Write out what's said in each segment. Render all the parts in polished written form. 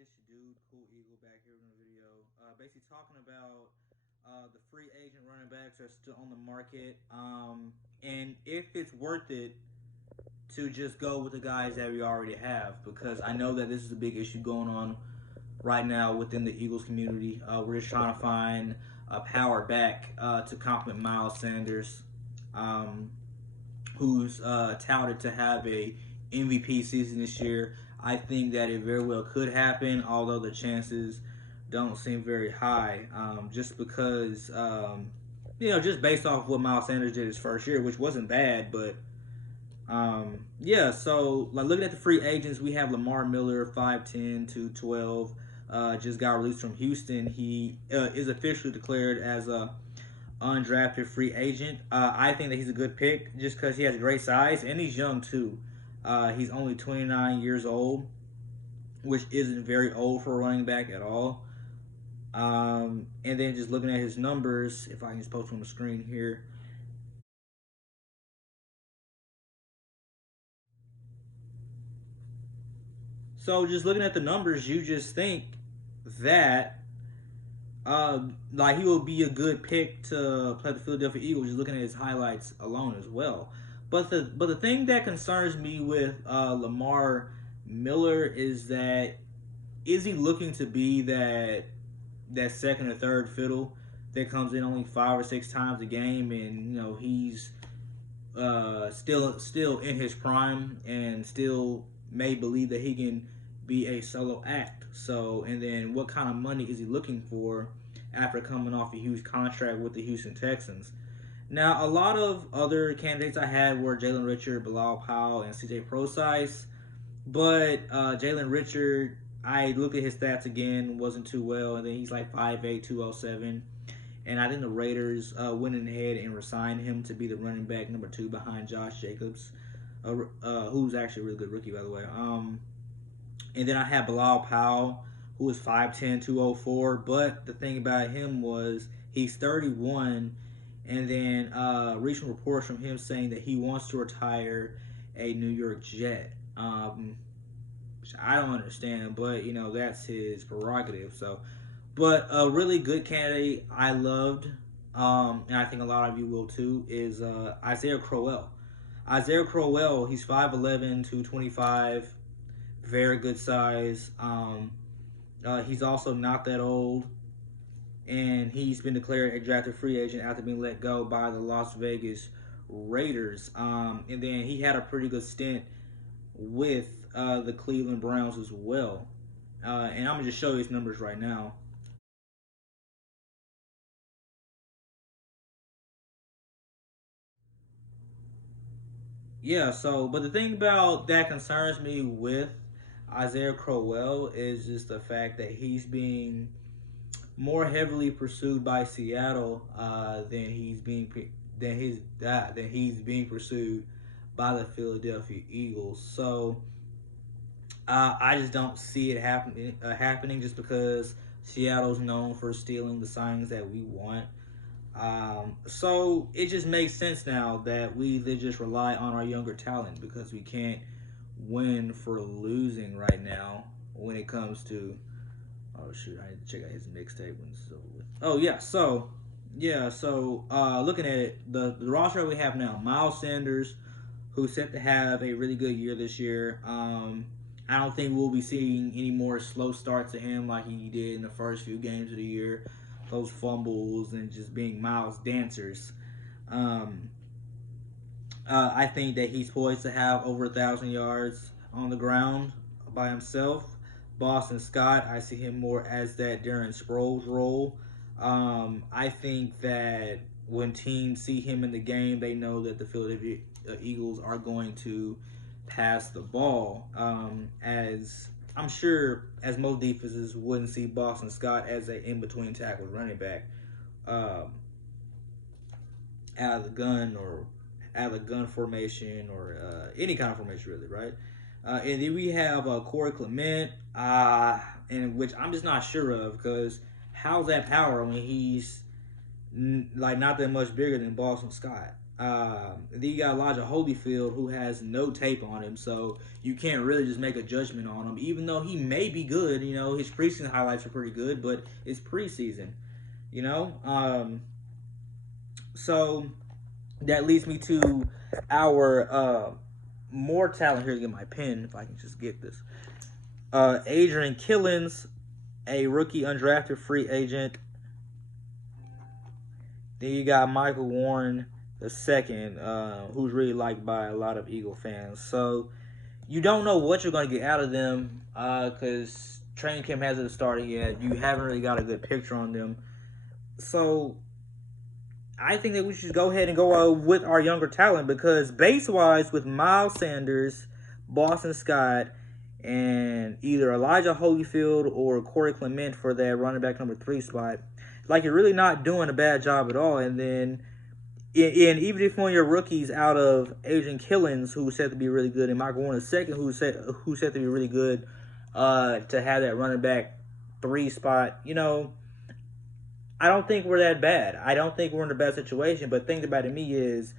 It's your dude, Cool Eagle, back here in the video. Basically talking about the free agent running backs are still on the market, and if it's worth it to just go with the guys that we already have, because I know that this is a big issue going on right now within the Eagles community. We're just trying to find a power back to complement Miles Sanders, um, who's touted to have a MVP season this year. I think that it very well could happen, although the chances don't seem very high. Just because, just based off what Miles Sanders did his first year, which wasn't bad, but yeah. So like looking at the free agents, we have Lamar Miller, 5'10", 212. Just got released from Houston. He is officially declared as a undrafted free agent. I think that he's a good pick just because he has great size and he's young too. He's only 29 years old, which isn't very old for a running back at all. And then just looking at his numbers, if I can just post on the screen here. So just looking at the numbers, you just think that like he will be a good pick to play the Philadelphia Eagles. Just looking at his highlights alone as well. But the thing that concerns me with Lamar Miller is that is he looking to be that second or third fiddle that comes in only 5 or 6 times a game, and he's still in his prime and still may believe that he can be a solo act. So, and then what kind of money is he looking for after coming off a huge contract with the Houston Texans? Now, a lot of other candidates I had were Jalen Richard, Bilal Powell, and CJ Procise. But Jalen Richard, I looked at his stats again, wasn't too well, and then he's like 5'8", 207. And I think the Raiders went ahead and resigned him to be the running back number 2 behind Josh Jacobs, who's actually a really good rookie, by the way. And then I had Bilal Powell, who was 5'10", 204. But the thing about him was he's 31, and then recent reports from him saying that he wants to retire a New York Jet. Which I don't understand, but that's his prerogative. So, but a really good candidate I loved, and I think a lot of you will too, is Isaiah Crowell. Isaiah Crowell, he's 5'11", 225, very good size. He's also not that old, and he's been declared a drafted free agent after being let go by the Las Vegas Raiders. And then he had a pretty good stint with the Cleveland Browns as well. And I'm gonna just show you his numbers right now. Yeah. So, but the thing about that concerns me with Isaiah Crowell is just the fact that he's being more heavily pursued by Seattle than he's being pursued by the Philadelphia Eagles. So I just don't see it happening just because Seattle's known for stealing the signings that we want. So it just makes sense now that they just rely on our younger talent because we can't win for losing right now when it comes to. Oh shoot! I need to check out his mixtape when it's over with. Oh yeah, looking at it, the roster we have now: Miles Sanders, who's set to have a really good year this year. I don't think we'll be seeing any more slow starts to him like he did in the first few games of the year. Those fumbles and just being Miles dancers. Um, I think that he's poised to have over 1,000 yards on the ground by himself. Boston Scott, I see him more as that Darren Sproles role. I think that when teams see him in the game, they know that the Philadelphia Eagles are going to pass the ball. As I'm sure, as most defenses wouldn't see Boston Scott as an in-between tackle running back um, out of the gun or out of the gun formation or any kind of formation, really, right? And then we have Corey Clement, and which I'm just not sure of because how's that power when he's like not that much bigger than Boston Scott? Then you got Elijah Holyfield, who has no tape on him, so you can't really just make a judgment on him. Even though he may be good, his preseason highlights are pretty good, but it's preseason, you know. So that leads me to our more talent here. To get my pen, if I can just get this. Adrian Killens, a rookie undrafted free agent. Then you got Michael Warren the second, who's really liked by a lot of Eagle fans. So you don't know what you're going to get out of them because training camp hasn't started yet. You haven't really got a good picture on them. So I think that we should go ahead and go with our younger talent because base-wise, with Miles Sanders, Boston Scott, and either Elijah Holyfield or Corey Clement for that running back number 3 spot, like you're really not doing a bad job at all. And then, even if one of your rookies out of Adrian Killens, who's said to be really good, and Michael Warren II, who's said to be really good, to have that running back 3 spot, I don't think we're that bad. I don't think we're in a bad situation. But the thing about me is,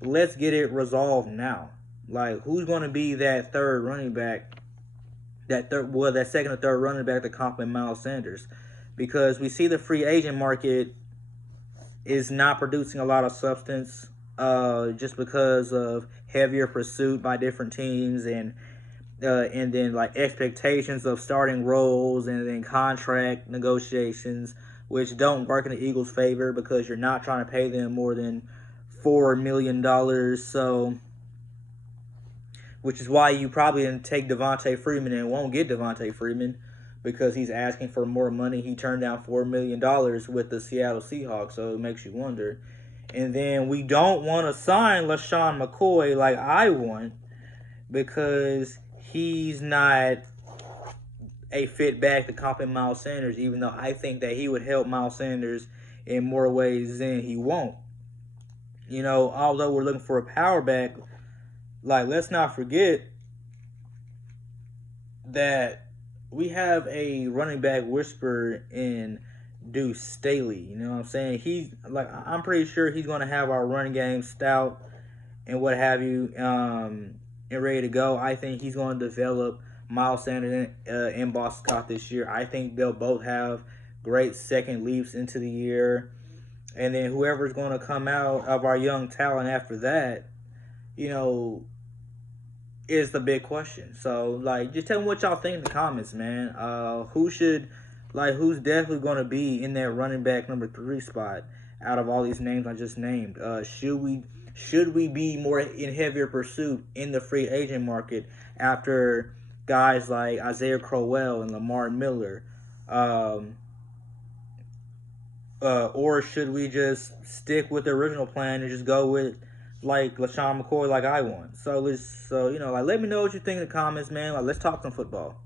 let's get it resolved now. Like, who's going to be that third running back? That second or third running back to complement Miles Sanders, because we see the free agent market is not producing a lot of substance, just because of heavier pursuit by different teams and then like expectations of starting roles and then contract negotiations, which don't work in the Eagles' favor because you're not trying to pay them more than $4 million. So, which is why you probably didn't take Devontae Freeman and won't get Devontae Freeman because he's asking for more money. He turned down $4 million with the Seattle Seahawks, so it makes you wonder. And then we don't want to sign LaShawn McCoy like I want because he's not a fit back to complement Miles Sanders, even though I think that he would help Miles Sanders in more ways than he won't. Although we're looking for a power back, like, let's not forget that we have a running back whisperer in Deuce Staley. You know what I'm saying? I'm pretty sure he's going to have our running game stout and what have you, and ready to go. I think he's going to develop Miles Sanders and Boston Scott this year. I think they'll both have great second leaps into the year. And then whoever's going to come out of our young talent after that, is the big question. So, just tell me what y'all think in the comments, man. Who's definitely going to be in that running back number 3 spot out of all these names I just named? Should we be more in heavier pursuit in the free agent market after guys like Isaiah Crowell and Lamar Miller? Or should we just stick with the original plan and just go with LaShawn McCoy like I want? So let me know what you think in the comments, man. Let's talk some football.